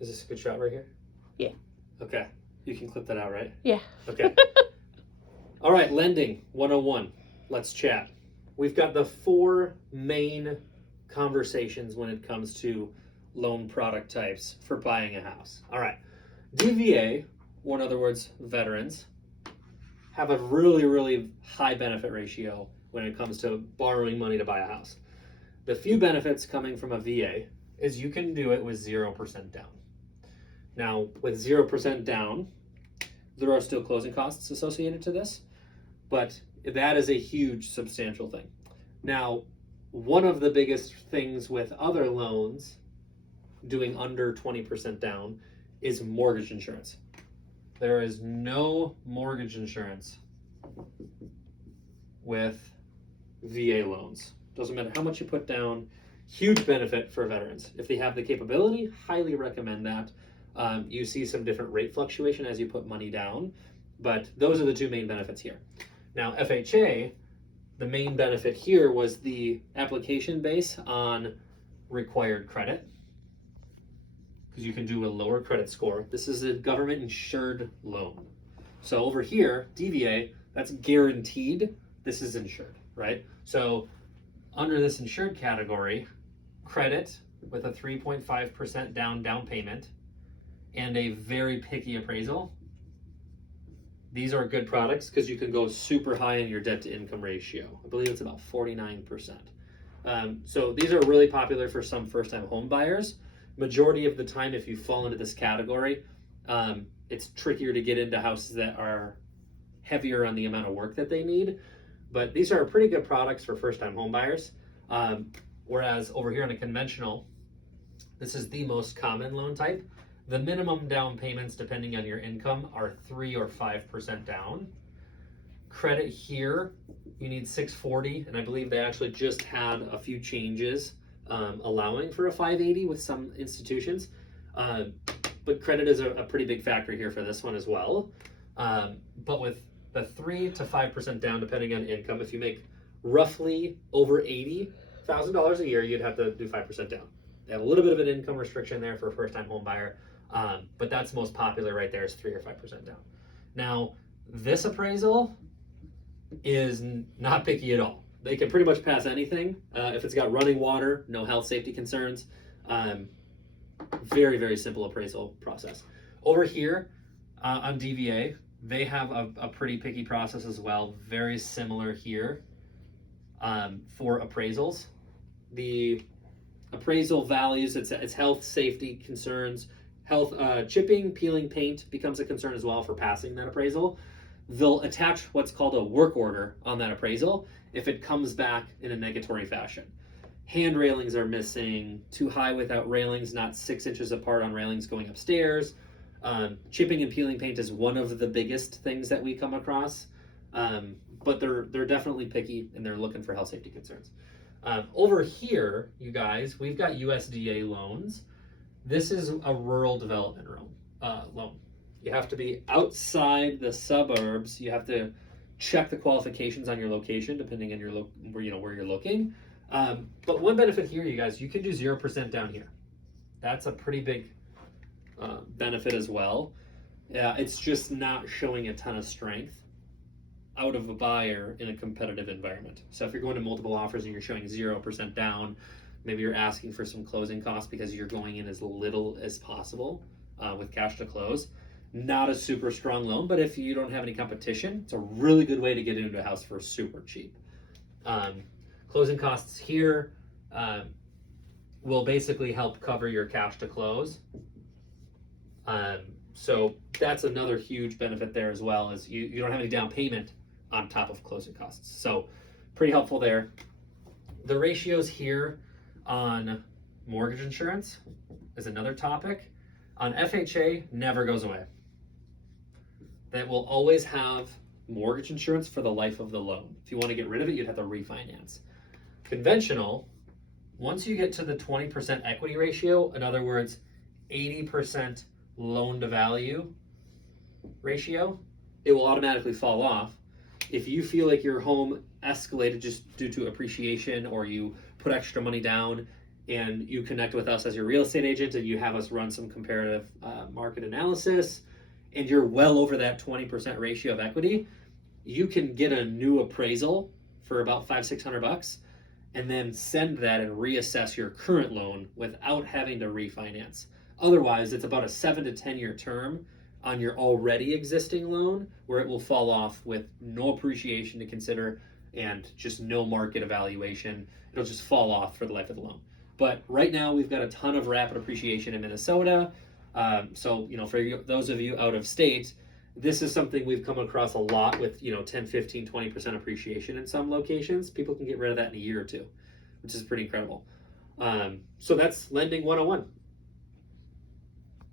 Is this a good shot right here? Yeah. Okay. You can clip that out, right? Yeah. Okay. All right, lending 101. Let's chat. We've got the 4 main conversations when it comes to loan product types for buying a house. All right. DVA, or in other words, veterans, have a really, really high benefit ratio when it comes to borrowing money to buy a house. The few benefits coming from a VA is you can do it with 0% down. Now, with 0% down, there are still closing costs associated to this, but that is a huge, substantial thing. Now, one of the biggest things with other loans doing under 20% down is mortgage insurance. There is no mortgage insurance with VA loans. Doesn't matter how much you put down. Huge benefit for veterans. If they have the capability, highly recommend that. You see some different rate fluctuation as you put money down, but those are the 2 main benefits here. Now, FHA, the main benefit here was the application base on required credit, because you can do a lower credit score. This is a government insured loan. So over here, DVA, that's guaranteed. This is insured, right? So under this insured category, credit with a 3.5% down payment and a very picky appraisal, these are good products because you can go super high in your debt to income ratio. I believe it's about 49%. So these are really popular for some first time home buyers. Majority of the time, if you fall into this category, it's trickier to get into houses that are heavier on the amount of work that they need. But these are pretty good products for first time home buyers. Whereas over here on a conventional, this is the most common loan type. The minimum down payments, depending on your income, are 3 or 5% down. Credit here, you need 640, and I believe they actually just had a few changes allowing for a 580 with some institutions. But credit is a pretty big factor here for this one as well. But with the 3 to 5% down, depending on income, if you make roughly over $80,000 a year, you'd have to do 5% down. They have a little bit of an income restriction there for a first-time home buyer, but that's most popular right there is 3 or 5% down. Now, this appraisal is not picky at all. They can pretty much pass anything. If it's got running water, no health safety concerns, very, very simple appraisal process. Over here on DVA, they have a pretty picky process as well, very similar here for appraisals. The appraisal values, it's health, safety concerns, health, chipping, peeling, paint becomes a concern as well for passing that appraisal. They'll attach what's called a work order on that appraisal if it comes back in a negatory fashion. Hand railings are missing, too high without railings, not 6 inches apart on railings going upstairs. Chipping and peeling paint is one of the biggest things that we come across, but they're definitely picky and they're looking for health safety concerns. Over here, you guys, we've got USDA loans. This is a rural development loan. You have to be outside the suburbs. You have to check the qualifications on your location, depending on where you're looking. But one benefit here, you guys, you can do 0% down here. That's a pretty big benefit as well. It's just not showing a ton of strength out of a buyer in a competitive environment. So if you're going to multiple offers and you're showing 0% down, maybe you're asking for some closing costs because you're going in as little as possible with cash to close. Not a super strong loan, but if you don't have any competition, it's a really good way to get into a house for super cheap. Closing costs here will basically help cover your cash to close. So that's another huge benefit there as well, is you don't have any down payment on top of closing costs. So pretty helpful there. The ratios here on mortgage insurance is another topic. On FHA, never goes away. That will always have mortgage insurance for the life of the loan. If you want to get rid of it, you'd have to refinance. Conventional, once you get to the 20% equity ratio, in other words, 80% loan to value ratio, it will automatically fall off. If you feel like your home escalated just due to appreciation or you put extra money down, and you connect with us as your real estate agent and you have us run some comparative market analysis, and you're well over that 20% ratio of equity, you can get a new appraisal for about $500-600 and then send that and reassess your current loan without having to refinance. Otherwise, it's about a 7 to 10 year term on your already existing loan where it will fall off with no appreciation to consider and just no market evaluation. It'll just fall off for the life of the loan. But right now, we've got a ton of rapid appreciation in Minnesota. So, for those of you out of state, this is something we've come across a lot with, 10, 15, 20% appreciation in some locations. People can get rid of that in a year or two, which is pretty incredible. So that's Lending 101.